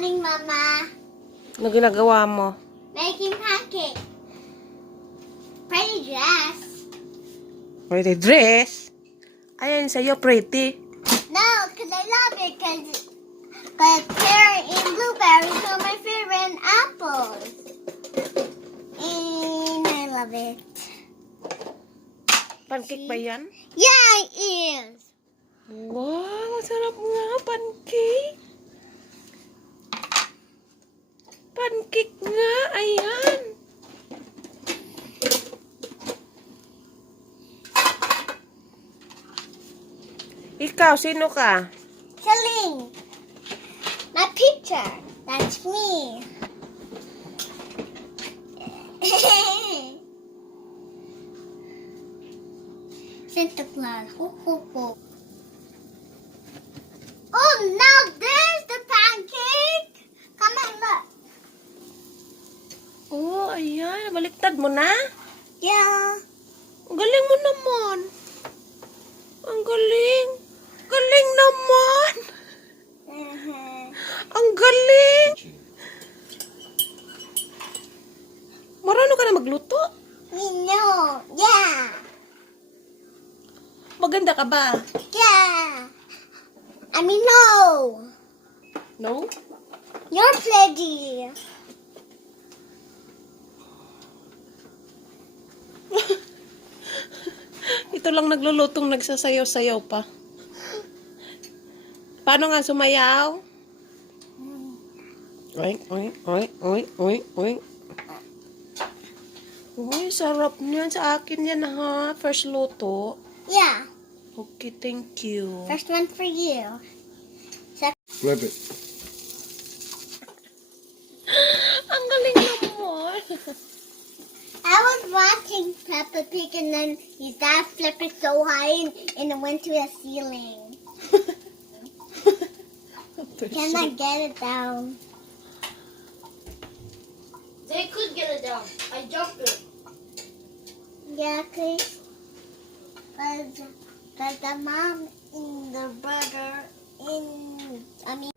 morning, Mama. Ano ginagawa mo? Making pancake. Pretty dress. Pretty dress? Ayan sa'yo, pretty. No, because I love it. Because carrot and blueberries are my favorite apples. And I love it. Pancake ba yan? Yeah, it is. Wow, masarap nga, pancake. Pancake nga, ayan. Ikaw, sino ka? Celine. My picture. That's me. Santa Claus. Ho, ho, ho. Oh, now there's the pancake. Come on, look. Oh, ayan. Baliktad mo na? Yeah. Ang galing mo naman. Ang galing. Galing naman. Ang galing. Marunong ka na magluto? You know. Yeah. Maganda ka ba? Yeah. I mean, no. No? You're pretty. Ito lang naglulutong nagsasayaw-sayaw pa. Paano nga sumayaw? Oink, oink, oink, oink, oink, oink. Uy, sarap niyan. Sa akin yan ha. First luto. Yeah. Okay, thank you. First one for you. Flip it. Ang galing naman. I was watching Peppa Pig and then his dad flipped it so high and it went to the ceiling. Can I get it down? They could get it down. I jumped it. Yeah, please. Cause the mom and the brother I mean